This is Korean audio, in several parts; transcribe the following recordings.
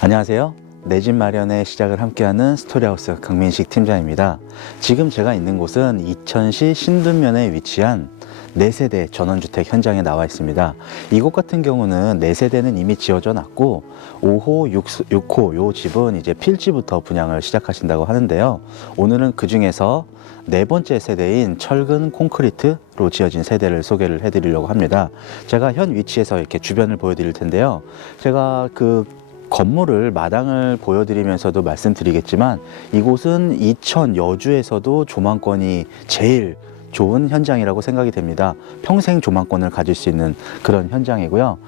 안녕하세요. 내 집 마련의 시작을 함께하는 스토리하우스 강민식 팀장입니다. 지금 제가 있는 곳은 이천시 신둔면에 위치한 4세대 전원주택 현장에 나와 있습니다. 이곳 같은 경우는 4세대는 이미 지어져 놨고 5호, 6호 요 집은 이제 필지부터 분양을 시작하신다고 하는데요. 오늘은 그 중에서 4번째 세대인 철근 콘크리트로 지어진 세대를 소개를 해드리려고 합니다. 제가 현 위치에서 이렇게 주변을 보여드릴 텐데요. 제가 그 건물을 마당을 보여드리면서도 말씀드리겠지만 이곳은 이천 여주에서도 조망권이 제일 좋은 현장이라고 생각이 됩니다. 평생 조망권을 가질 수 있는 그런 현장이고요.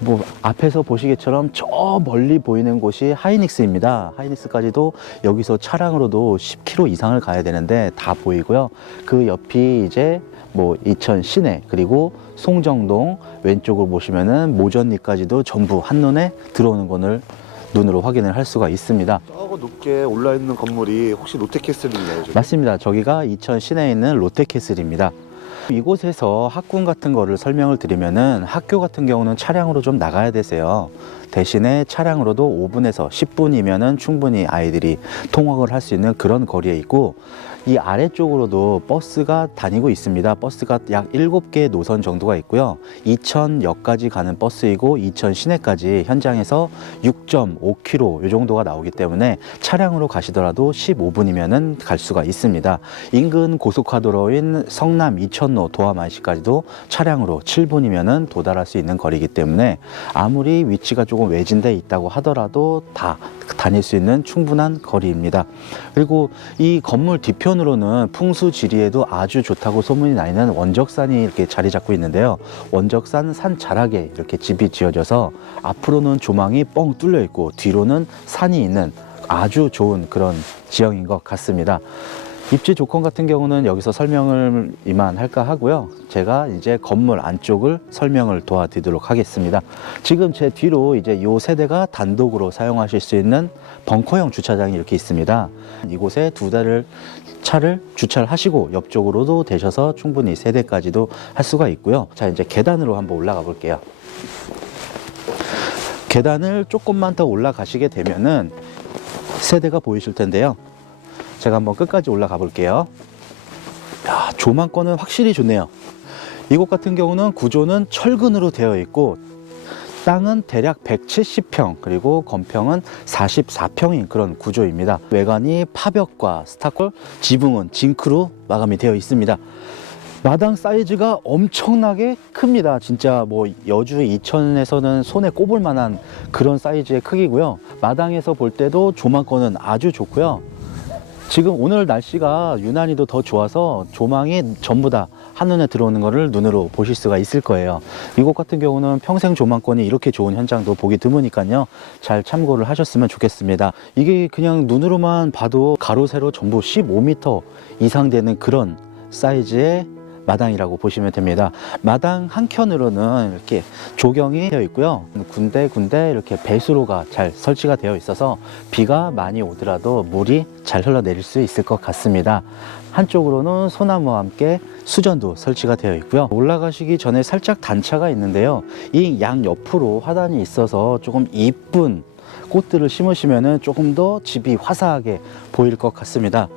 뭐 앞에서 보시기처럼 저 멀리 보이는 곳이 하이닉스입니다. 하이닉스까지도 여기서 차량으로도 10km 이상을 가야 되는데 다 보이고요. 그 옆이 이제 뭐 이천 시내, 그리고 송정동, 왼쪽으로 보시면은 모전리까지도 전부 한눈에 들어오는 것을 눈으로 확인을 할 수가 있습니다. 저거 높게 올라 있는 건물이 혹시 롯데캐슬인가요? 저기? 맞습니다. 저기가 이천 시내에 있는 롯데캐슬입니다. 이곳에서 학군 같은 거를 설명을 드리면은 학교 같은 경우는 차량으로 좀 나가야 되세요. 대신에 차량으로도 5분에서 10분이면은 충분히 아이들이 통학을 할 수 있는 그런 거리에 있고, 이 아래쪽으로도 버스가 다니고 있습니다. 버스가 약 7개 노선 정도가 있고요. 이천역까지 가는 버스이고 이천 시내까지 현장에서 6.5km 이 정도가 나오기 때문에 차량으로 가시더라도 15분이면은 갈 수가 있습니다. 인근 고속화도로인 성남 이천로 도함IC까지도 차량으로 7분이면은 도달할 수 있는 거리이기 때문에 아무리 위치가 조금 외진데 있다고 하더라도 다 다닐 수 있는 충분한 거리입니다. 그리고 이 건물 뒤편으로는 풍수지리에도 아주 좋다고 소문이 나 있는 원적산이 이렇게 자리 잡고 있는데요. 원적산 산 자락에 이렇게 집이 지어져서 앞으로는 조망이 뻥 뚫려 있고 뒤로는 산이 있는 아주 좋은 그런 지형인 것 같습니다. 입지 조건 같은 경우는 여기서 설명을 이만 할까 하고요. 제가 이제 건물 안쪽을 설명을 도와드리도록 하겠습니다. 지금 제 뒤로 이제 이 세대가 단독으로 사용하실 수 있는 벙커형 주차장이 이렇게 있습니다. 이곳에 2대를 차를 주차를 하시고 옆쪽으로도 되셔서 충분히 세대까지도 할 수가 있고요. 자, 이제 계단으로 한번 올라가 볼게요. 계단을 조금만 더 올라가시게 되면은 세대가 보이실 텐데요. 제가 한번 끝까지 올라가 볼게요. 야, 조망권은 확실히 좋네요. 이곳 같은 경우는 구조는 철근으로 되어 있고 땅은 대략 170평, 그리고 건평은 44평인 그런 구조입니다. 외관이 파벽과 스타콜, 지붕은 징크로 마감이 되어 있습니다. 마당 사이즈가 엄청나게 큽니다. 진짜 뭐 여주 이천에서는 손에 꼽을 만한 그런 사이즈의 크기고요. 마당에서 볼 때도 조망권은 아주 좋고요. 지금 오늘 날씨가 유난히도 더 좋아서 조망이 전부 다 한눈에 들어오는 것을 눈으로 보실 수가 있을 거예요. 이곳 같은 경우는 평생 조망권이 이렇게 좋은 현장도 보기 드무니까요. 잘 참고를 하셨으면 좋겠습니다. 이게 그냥 눈으로만 봐도 가로 세로 전부 15m 이상 되는 그런 사이즈의 마당이라고 보시면 됩니다. 마당 한켠으로는 이렇게 조경이 되어 있고요. 군데군데 이렇게 배수로가 잘 설치가 되어 있어서 비가 많이 오더라도 물이 잘 흘러내릴 수 있을 것 같습니다. 한쪽으로는 소나무와 함께 수전도 설치가 되어 있고요. 올라가시기 전에 살짝 단차가 있는데요. 이 양 옆으로 화단이 있어서 조금 이쁜 꽃들을 심으시면 조금 더 집이 화사하게 보일 것 같습니다.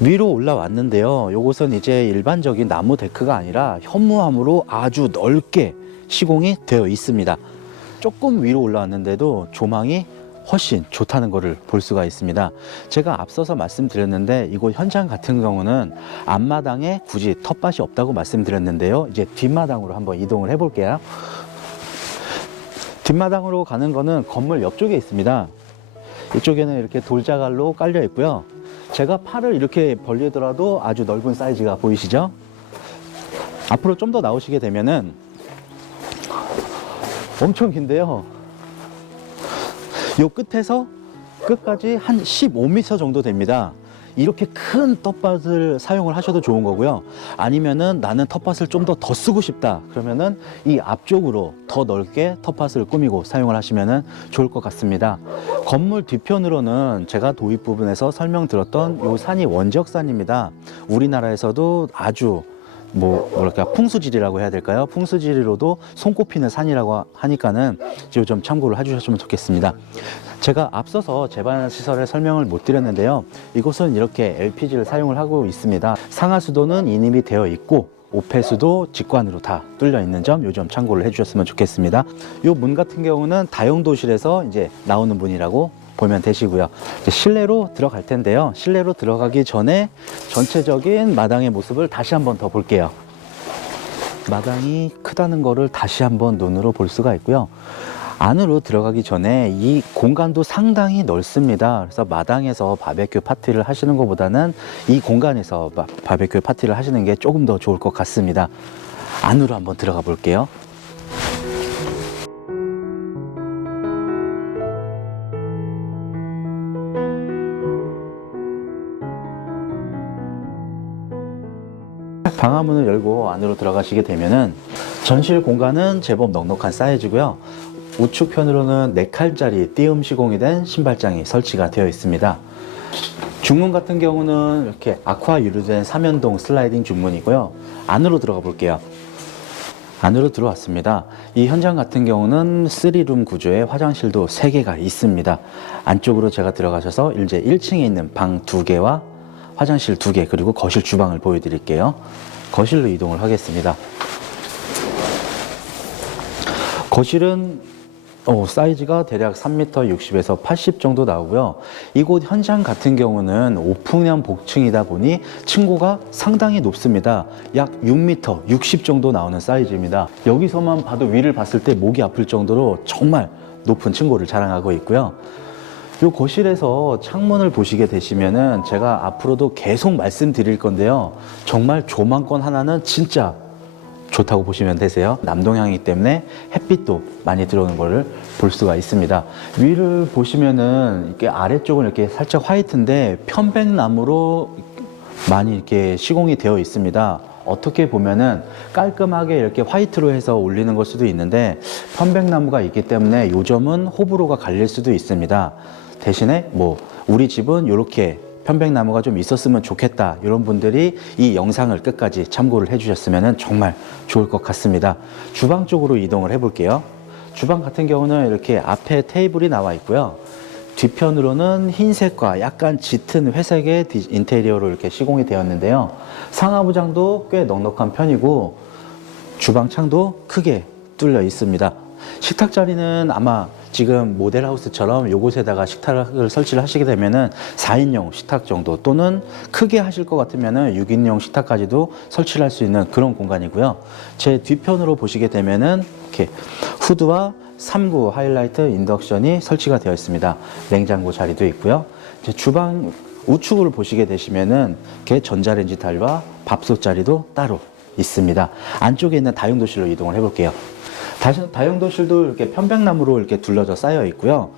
위로 올라왔는데요. 이곳은 이제 일반적인 나무 데크가 아니라 현무암으로 아주 넓게 시공이 되어 있습니다. 조금 위로 올라왔는데도 조망이 훨씬 좋다는 것을 볼 수가 있습니다. 제가 앞서서 말씀드렸는데 이곳 현장 같은 경우는 앞마당에 굳이 텃밭이 없다고 말씀드렸는데요. 이제 뒷마당으로 한번 이동을 해 볼게요. 뒷마당으로 가는 거는 건물 옆쪽에 있습니다. 이쪽에는 이렇게 돌자갈로 깔려 있고요. 제가 팔을 이렇게 벌리더라도 아주 넓은 사이즈가 보이시죠? 앞으로 좀 더 나오시게 되면은 엄청 긴데요. 요 끝에서 끝까지 한 15m 정도 됩니다. 이렇게 큰 텃밭을 사용을 하셔도 좋은 거고요. 아니면은 나는 텃밭을 좀 더 쓰고 싶다. 그러면은 이 앞쪽으로 더 넓게 텃밭을 꾸미고 사용을 하시면은 좋을 것 같습니다. 건물 뒤편으로는 제가 도입 부분에서 설명드렸던 요 산이 원적산입니다. 우리나라에서도 아주 뭐랄까 풍수지리라고 해야 될까요? 풍수지리로도 손꼽히는 산이라고 하니까는 좀 참고를 해주셨으면 좋겠습니다. 제가 앞서서 제반 시설의 설명을 못 드렸는데요. 이곳은 이렇게 LPG를 사용을 하고 있습니다. 상하수도는 인입이 되어 있고 오폐수도 직관으로 다 뚫려 있는 점, 요 점 참고를 해주셨으면 좋겠습니다. 요 문 같은 경우는 다용도실에서 이제 나오는 문이라고 보면 되시고요. 이제 실내로 들어갈 텐데요. 실내로 들어가기 전에 전체적인 마당의 모습을 다시 한번 더 볼게요. 마당이 크다는 거를 다시 한번 눈으로 볼 수가 있고요. 안으로 들어가기 전에 이 공간도 상당히 넓습니다. 그래서 마당에서 바베큐 파티를 하시는 것보다는 이 공간에서 바베큐 파티를 하시는 게 조금 더 좋을 것 같습니다. 안으로 한번 들어가 볼게요. 방화문을 열고 안으로 들어가시게 되면은 전실 공간은 제법 넉넉한 사이즈고요. 우측편으로는 4칸짜리 띄움 시공이 된 신발장이 설치가 되어 있습니다. 중문 같은 경우는 이렇게 아쿠아 유리된 3연동 슬라이딩 중문이고요. 안으로 들어가 볼게요. 안으로 들어왔습니다. 이 현장 같은 경우는 3룸 구조의 화장실도 3개가 있습니다. 안쪽으로 제가 들어가셔서 이제 1층에 있는 방 2개와 화장실 2개 그리고 거실 주방을 보여드릴게요. 거실로 이동을 하겠습니다. 거실은 사이즈가 대략 3m 60에서 80 정도 나오고요. 이곳 현장 같은 경우는 오풍면 복층이다 보니 층고가 상당히 높습니다. 약 6m 60 정도 나오는 사이즈입니다. 여기서만 봐도 위를 봤을 때 목이 아플 정도로 정말 높은 층고를 자랑하고 있고요. 이 거실에서 창문을 보시게 되시면은 제가 앞으로도 계속 말씀드릴 건데요. 정말 조망권 하나는 진짜 좋다고 보시면 되세요. 남동향이기 때문에 햇빛도 많이 들어오는 것을 볼 수가 있습니다. 위를 보시면은 이렇게 아래쪽은 이렇게 살짝 화이트인데 편백나무로 많이 이렇게 시공이 되어 있습니다. 어떻게 보면은 깔끔하게 이렇게 화이트로 해서 올리는 걸 수도 있는데 편백나무가 있기 때문에 이 점은 호불호가 갈릴 수도 있습니다. 대신에 우리 집은 이렇게 편백나무가 좀 있었으면 좋겠다 이런 분들이 이 영상을 끝까지 참고를 해주셨으면 정말 좋을 것 같습니다. 주방 쪽으로 이동을 해 볼게요. 주방 같은 경우는 이렇게 앞에 테이블이 나와 있고요. 뒤편으로는 흰색과 약간 짙은 회색의 인테리어로 이렇게 시공이 되었는데요. 상하부장도 꽤 넉넉한 편이고 주방 창도 크게 뚫려 있습니다. 식탁 자리는 아마 지금 모델하우스처럼 이곳에다가 식탁을 설치를 하시게 되면은 4인용 식탁 정도 또는 크게 하실 것 같으면은 6인용 식탁까지도 설치를 할 수 있는 그런 공간이고요. 제 뒤편으로 보시게 되면은 이렇게 후드와 3구 하이라이트 인덕션이 설치가 되어 있습니다. 냉장고 자리도 있고요. 제 주방 우측을 보시게 되시면은 게 전자레인지 탈과 밥솥 자리도 따로 있습니다. 안쪽에 있는 다용도실로 이동을 해 볼게요. 다용도실도 이렇게 편백나무로 이렇게 둘러져 쌓여 있고요.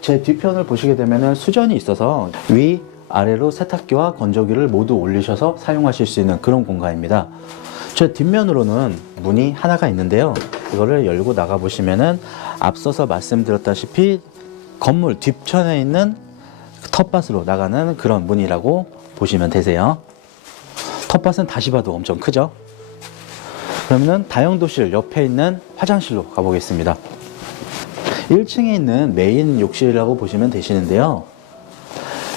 제 뒤편을 보시게 되면 수전이 있어서 위, 아래로 세탁기와 건조기를 모두 올리셔서 사용하실 수 있는 그런 공간입니다. 제 뒷면으로는 문이 하나가 있는데요. 이거를 열고 나가 보시면은 앞서서 말씀드렸다시피 건물 뒷편에 있는 텃밭으로 나가는 그런 문이라고 보시면 되세요. 텃밭은 다시 봐도 엄청 크죠? 그러면은 다용도실 옆에 있는 화장실로 가보겠습니다. 1층에 있는 메인 욕실이라고 보시면 되시는데요.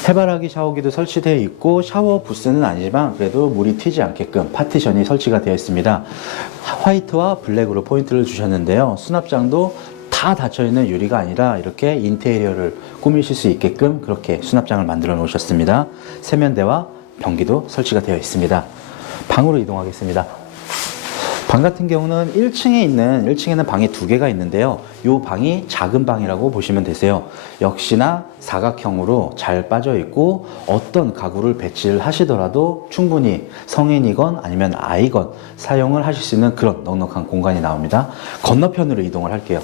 해바라기 샤워기도 설치되어 있고 샤워 부스는 아니지만 그래도 물이 튀지 않게끔 파티션이 설치가 되어 있습니다. 화이트와 블랙으로 포인트를 주셨는데요. 수납장도 다 닫혀있는 유리가 아니라 이렇게 인테리어를 꾸미실 수 있게끔 그렇게 수납장을 만들어 놓으셨습니다. 세면대와 변기도 설치가 되어 있습니다. 방으로 이동하겠습니다. 방 같은 경우는 1층에는 방이 2개가 있는데요. 이 방이 작은 방이라고 보시면 되세요. 역시나 사각형으로 잘 빠져 있고 어떤 가구를 배치를 하시더라도 충분히 성인이건 아니면 아이건 사용을 하실 수 있는 그런 넉넉한 공간이 나옵니다. 건너편으로 이동을 할게요.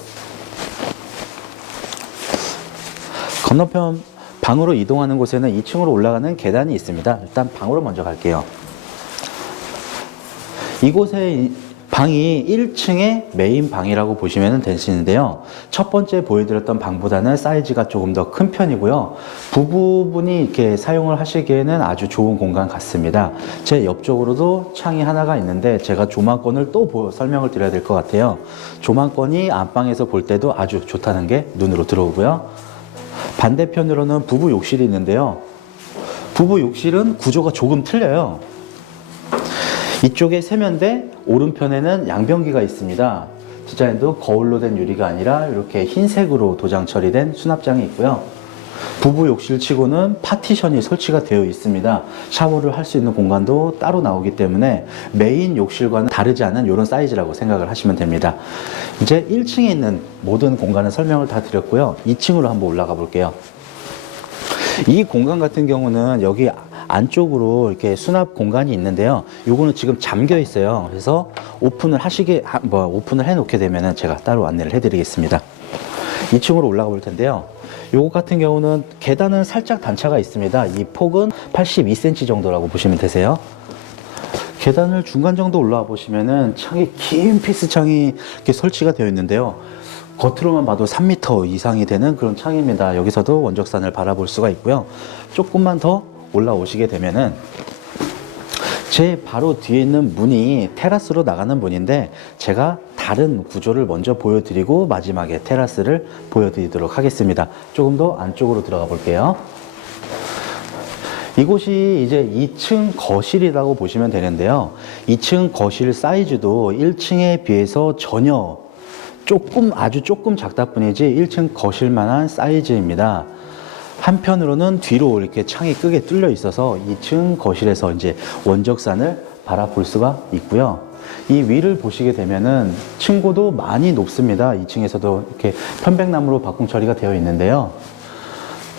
건너편 방으로 이동하는 곳에는 2층으로 올라가는 계단이 있습니다. 일단 방으로 먼저 갈게요. 이곳에 방이 1층의 메인 방이라고 보시면 되시는데요. 첫 번째 보여드렸던 방보다는 사이즈가 조금 더 큰 편이고요. 부부분이 이렇게 사용을 하시기에는 아주 좋은 공간 같습니다. 제 옆쪽으로도 창이 하나가 있는데 제가 조망권을 또 설명을 드려야 될 것 같아요. 조망권이 안방에서 볼 때도 아주 좋다는 게 눈으로 들어오고요. 반대편으로는 부부 욕실이 있는데요. 부부 욕실은 구조가 조금 틀려요. 이쪽에 세면대, 오른편에는 양변기가 있습니다. 디자인도 거울로 된 유리가 아니라 이렇게 흰색으로 도장 처리된 수납장이 있고요. 부부 욕실 치고는 파티션이 설치가 되어 있습니다. 샤워를 할 수 있는 공간도 따로 나오기 때문에 메인 욕실과는 다르지 않은 이런 사이즈라고 생각을 하시면 됩니다. 이제 1층에 있는 모든 공간은 설명을 다 드렸고요. 2층으로 한번 올라가 볼게요. 이 공간 같은 경우는 여기 안쪽으로 이렇게 수납 공간이 있는데요. 요거는 지금 잠겨 있어요. 그래서 오픈을 오픈을 해 놓게 되면은 제가 따로 안내를 해 드리겠습니다. 2층으로 올라가 볼 텐데요. 요거 같은 경우는 계단은 살짝 단차가 있습니다. 이 폭은 82cm 정도라고 보시면 되세요. 계단을 중간 정도 올라와 보시면은 창이 긴 피스 창이 이렇게 설치가 되어 있는데요. 겉으로만 봐도 3m 이상이 되는 그런 창입니다. 여기서도 원적산을 바라볼 수가 있고요. 조금만 더 올라오시게 되면은 제 바로 뒤에 있는 문이 테라스로 나가는 문인데 제가 다른 구조를 먼저 보여드리고 마지막에 테라스를 보여드리도록 하겠습니다. 조금 더 안쪽으로 들어가 볼게요. 이곳이 이제 2층 거실이라고 보시면 되는데요. 2층 거실 사이즈도 1층에 비해서 전혀 아주 조금 작다 뿐이지 1층 거실만한 사이즈입니다. 한편으로는 뒤로 이렇게 창이 크게 뚫려 있어서 2층 거실에서 이제 원적산을 바라볼 수가 있고요. 이 위를 보시게 되면은 층고도 많이 높습니다. 2층에서도 이렇게 편백나무로 바꿈 처리가 되어 있는데요.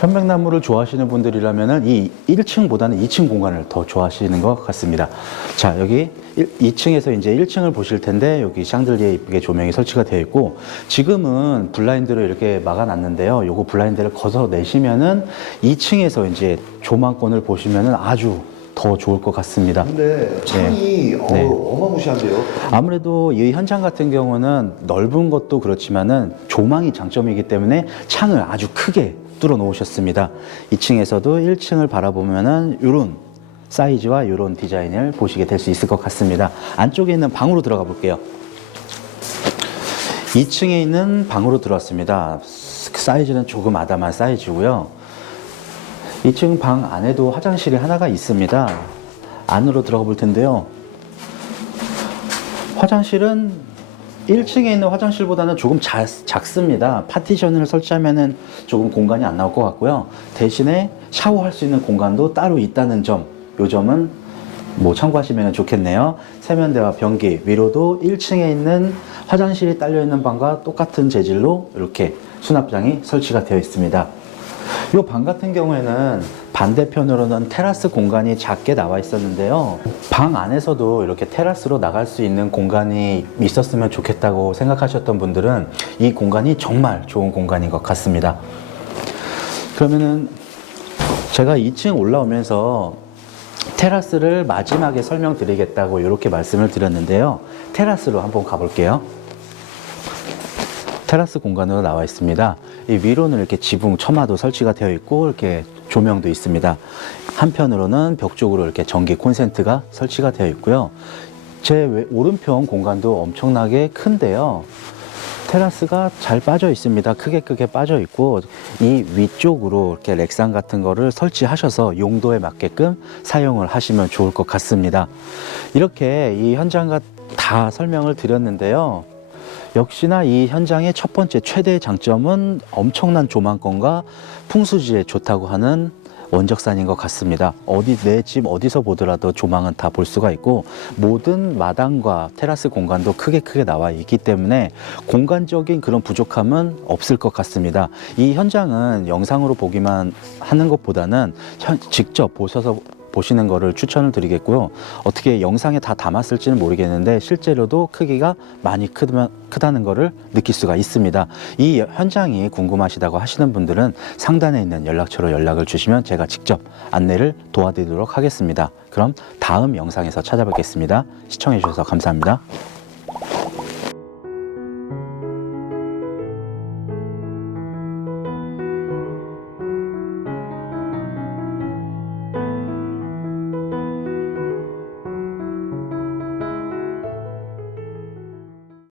편백나무를 좋아하시는 분들이라면은 이 1층보다는 2층 공간을 더 좋아하시는 것 같습니다. 자, 여기 2층에서 이제 1층을 보실 텐데 여기 샹들리에 이쁘게 조명이 설치가 되어 있고 지금은 블라인드로 이렇게 막아놨는데요. 요거 블라인드를 걷어내시면은 2층에서 이제 조망권을 보시면은 아주 더 좋을 것 같습니다. 근데 창이 어마무시한데요? 아무래도 이 현장 같은 경우는 넓은 것도 그렇지만은 조망이 장점이기 때문에 창을 아주 크게 뚫어 놓으셨습니다. 2층에서도 1층을 바라보면은 이런 사이즈와 이런 디자인을 보시게 될 수 있을 것 같습니다. 안쪽에 있는 방으로 들어가 볼게요. 2층에 있는 방으로 들어왔습니다. 사이즈는 조금 아담한 사이즈고요. 2층 방 안에도 화장실이 하나가 있습니다. 안으로 들어가 볼 텐데요. 화장실은 1층에 있는 화장실보다는 조금 작습니다. 파티션을 설치하면은 조금 공간이 안 나올 것 같고요. 대신에 샤워할 수 있는 공간도 따로 있다는 점, 요 점은 참고하시면 좋겠네요. 세면대와 변기, 위로도 1층에 있는 화장실이 딸려 있는 방과 똑같은 재질로 이렇게 수납장이 설치가 되어 있습니다. 이 방 같은 경우에는 반대편으로는 테라스 공간이 작게 나와 있었는데요. 방 안에서도 이렇게 테라스로 나갈 수 있는 공간이 있었으면 좋겠다고 생각하셨던 분들은 이 공간이 정말 좋은 공간인 것 같습니다. 그러면은 제가 2층 올라오면서 테라스를 마지막에 설명드리겠다고 이렇게 말씀을 드렸는데요. 테라스로 한번 가볼게요. 테라스 공간으로 나와 있습니다. 이 위로는 이렇게 지붕 처마도 설치가 되어 있고 이렇게 조명도 있습니다. 한편으로는 벽 쪽으로 이렇게 전기 콘센트가 설치가 되어 있고요. 제 오른편 공간도 엄청나게 큰데요. 테라스가 잘 빠져 있습니다. 크게 빠져 있고 이 위쪽으로 이렇게 렉상 같은 거를 설치하셔서 용도에 맞게끔 사용을 하시면 좋을 것 같습니다. 이렇게 이 현장과 다 설명을 드렸는데요. 역시나 이 현장의 첫 번째 최대의 장점은 엄청난 조망권과 풍수지에 좋다고 하는 원적산인 것 같습니다. 내 집 어디서 보더라도 조망은 다 볼 수가 있고 모든 마당과 테라스 공간도 크게 나와 있기 때문에 공간적인 그런 부족함은 없을 것 같습니다. 이 현장은 영상으로 보기만 하는 것보다는 직접 보시는 거를 추천을 드리겠고요. 어떻게 영상에 다 담았을지는 모르겠는데 실제로도 크기가 많이 크다는 거를 느낄 수가 있습니다. 이 현장이 궁금하시다고 하시는 분들은 상단에 있는 연락처로 연락을 주시면 제가 직접 안내를 도와드리도록 하겠습니다. 그럼 다음 영상에서 찾아뵙겠습니다. 시청해 주셔서 감사합니다.